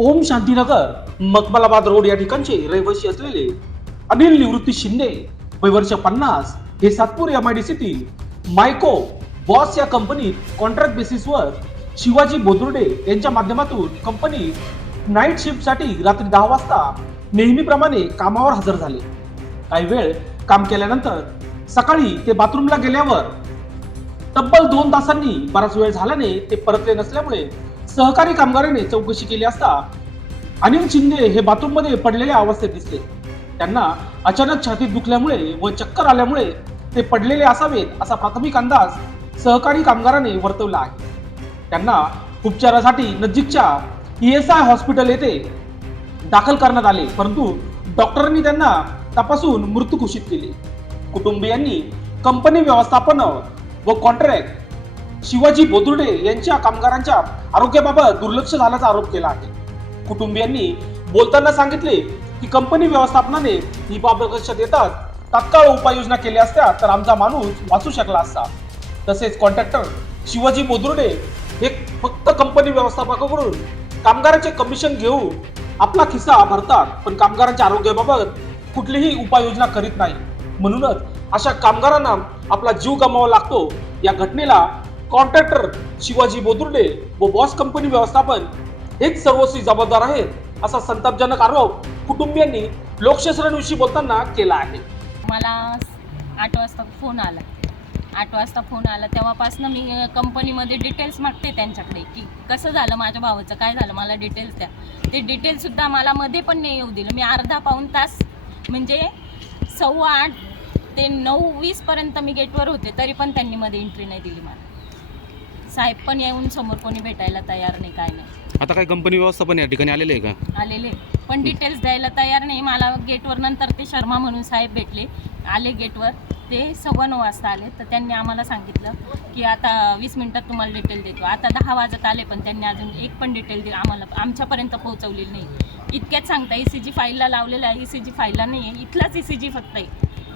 ओम Shantinagar मकबलाबाद road या ठिकाणचे रहिवासी असलेले अनिल निवृत्ती शिंदे वय वर्ष पन्नास हे सातपूर एम आय डी सीतील मायको बॉस या कंपनीत कॉन्ट्रॅक्ट बेसिसवर शिवाजी बोदुर्डे यांच्या माध्यमातून कंपनीत नाईट शिफ्टसाठी रात्री दहा वाजता नेहमीप्रमाणे कामावर हजर झाले. काही वेळ काम केल्यानंतर सकाळी ते बाथरूमला गेल्यावर तब्बल दोन तासांनी बराच वेळ झाल्याने ते परतले नसल्यामुळे सहकारी कामगाराने चौकशी केली असता अनिल शिंदे हे बाथरूममध्ये पडलेल्या अवस्थेत दिसले. त्यांना अचानक छातीत दुखल्यामुळे व चक्कर आल्यामुळे ते पडलेले असावेत असा प्राथमिक अंदाज सहकारी कामगाराने वर्तवला आहे. त्यांना उपचारासाठी नजीकच्या ई एस आय हॉस्पिटल येथे दाखल करण्यात आले परंतु डॉक्टरांनी त्यांना तपासून मृत्यू घोषित केले. कुटुंबियांनी कंपनी व्यवस्थापन व कॉन्ट्रॅक्ट शिवाजी बोदुर्डे यांच्या कामगारांच्या आरोग्याबाबत दुर्लक्ष झाल्याचा आरोप केला आहे. कुटुंबियांनी बोलताना सांगितले की कंपनी व्यवस्थापनाने ही बाब देतात येतात तात्काळ उपाययोजना केल्या असत्या तर आमचा माणूस वाचू शकला असता. तसेच कॉन्ट्रॅक्टर शिवाजी बोदुर्डे हे फक्त कंपनी व्यवस्थापकाकडून कामगारांचे कमिशन घेऊन आपला खिस्सा भरतात पण कामगारांच्या आरोग्याबाबत कुठलीही उपाययोजना करीत नाही. म्हणूनच अशा कामगारांना आपला जीव गमावा लागतो. या घटनेला कॉन्ट्रॅक्टर शिवाजी बोदुर्डे व बॉस कंपनी व्यवस्थापन हेच सर्वस्वी जबाबदार आहेत असा संतापजनक आरोप कुटुंबियांनी लोकशास्त्रांविषयी बोलताना केला आहे. मला आठ वाजता फोन आला. आठ वाजता फोन आला. तेव्हापासून मी कंपनीमध्ये डिटेल्स मागते त्यांच्याकडे की कसं झालं माझ्या भावाचं काय झालं मला डिटेल्स द्या. ते डिटेल्ससुद्धा मला मध्ये पण नाही येऊ दिलं. मी अर्धा पाऊण तास म्हणजे सव्वा आठ ते नऊ वीसपर्यंत मी गेटवर होते तरी पण त्यांनी मध्ये एंट्री नाही दिली मला. साहेब पण येऊन समोर कोणी भेटायला तयार नाही काय नाही. आता काय कंपनी व्यवस्थापन या ठिकाणी आलेले आहे का? आलेले पण डिटेल्स द्यायला तयार नाही. मला गेटवर नंतर ते शर्मा म्हणून साहेब भेटले. आले गेटवर. ते सव्वा नऊ वाजता आले. तर त्यांनी आम्हाला सांगितलं की आता वीस मिनिटात तुम्हाला डिटेल देतो. आता दहा वाजत आले पण त्यांनी अजून एक पण डिटेल दिली आम्हाला आमच्यापर्यंत पोहोचवलेली नाही. इतक्यात सांगता ई सी जी फाईलला लावलेलं आहे. ई सी जी फाईलला नाही आहे इथलाच ई सी जी फक्त आहे.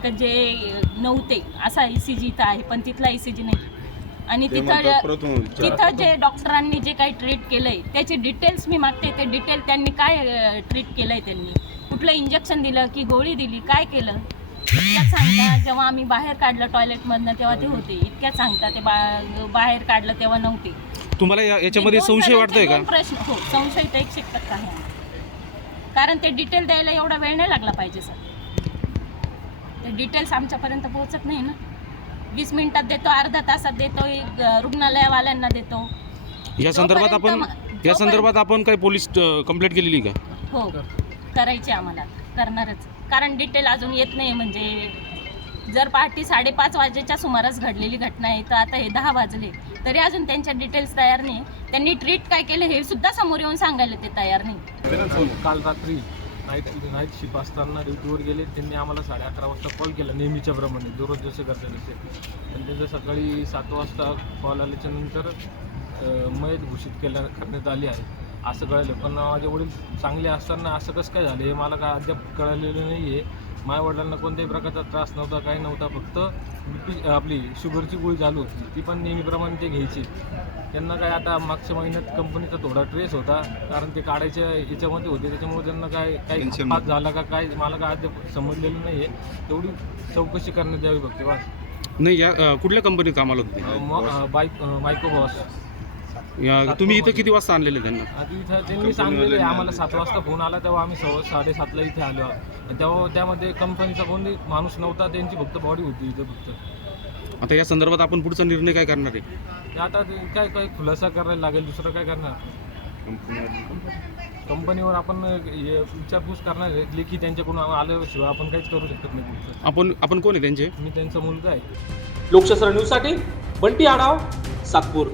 तर जे अं, नव्हते असा ई सी जी इथं आहे पण तिथला ई सी जी नाही. आणि तिथं तिथं जे डॉक्टरांनी जे काही ट्रीट केलंय त्याचे डिटेल्स मी मागते ते डिटेल त्यांनी काय ट्रीट केलंय त्यांनी? कुठलं इंजेक्शन दिलं की गोळी दिली काय केलं? इतक्यात सांगता जेव्हा आम्ही बाहेर काढलं टॉयलेटमधनं तेव्हा ते होते. इतक्यात सांगता ते बा बाहेर काढलं तेव्हा नव्हते. तुम्हाला या- याच्यामध्ये दोन संशय जणांचे वाटतोय का? दोन प्रश्न हो संशय तर एकशे एक टक्का आहे. कारण ते डिटेल द्यायला एवढा वेळ नाही लागला पाहिजे सर. ते डिटेल्स आमच्यापर्यंत पोहोचत नाही ना. वीस मिनिटात देतो अर्धा तासात देतो एक, अं, रुग्णालयावाल्यांना देतो. या संदर्भात आपण जोपर्यंत- या संदर्भात आपण काही पोलीस कंप्लेंट केलेली का? हो करायचे आम्हाला करणारच. कारण डिटेल अजून येत नाही म्हणजे जर पहाटे साडेपाच वाजेच्या सुमारास घडलेली घटना आहे तर आता हे दहा वाजले तरी अजून त्यांच्या डिटेल्स तयार नाही. त्यांनी ट्रीट काय केलं हे सुद्धा समोर येऊन सांगायला ते तयार नाही. काल रात्री नाईट नाईट शिप असताना ड्युटीवर गेले. त्यांनी आम्हाला साडे अकरा वाजता कॉल केला नेहमीच्या प्रमाणे दररोज जसे करते तसे. पण त्याचं सकाळी सात वाजता कॉल आल्याच्यानंतर मयत घोषित केल्या करण्यात आली आहे. असं कळलं. पण माझे वडील चांगले असताना असं कसं काय झालं? हे मला काय अद्याप कळलेलं नाही आहे माझ्या वडिलांना कोणत्याही प्रकारचा त्रास नव्हता काही नव्हता फक्त आपली शुगरची गोळी चालू होती. ती पण नेहमीप्रमाणे ते घ्यायची. त्यांना काय आता मागच्या महिन्यात कंपनीचा थोडा ट्रेस होता कारण ते काढायच्या याच्यामध्ये होते. त्याच्यामुळे त्यांना काय काही पास झाला का काय मला काय समजलेलं नाही आहे तेवढी चौकशी करण्यात यावी फक्त बस. नाही या कुठल्या कंपनीत कामाला होते? बाईक अं, मायको बॉस. या- तुम्ही इथं किती वाजता आणलेले त्यांना? आधी इथं त्यांनी सांगितले आम्हाला सात वाजता फोन आला तेव्हा आम्ही सव्वा साडेसातला इथे आलो. आणि तेव्हा त्यामध्ये कंपनीचा कोणी माणूस नव्हता त्यांची फक्त बॉडी होती इथे फक्त. आता या संदर्भात आपण पुढचा निर्णय काय करणार आहे? ते आता ते काय काय खुलासा करायला लागेल दुसरं काय करणार? कंपनीवर आपण हे विचारपूस करणार आहे लेखी त्यांच्याकडून आल्याशिवाय आपण काहीच करू शकत नाही पुढचं. आपण आपण कोण आहे त्यांचे? मी त्यांचा मुलगा आहे. लोकशास्त्र न्यूजसाठी बंटी आढाव सातपूर.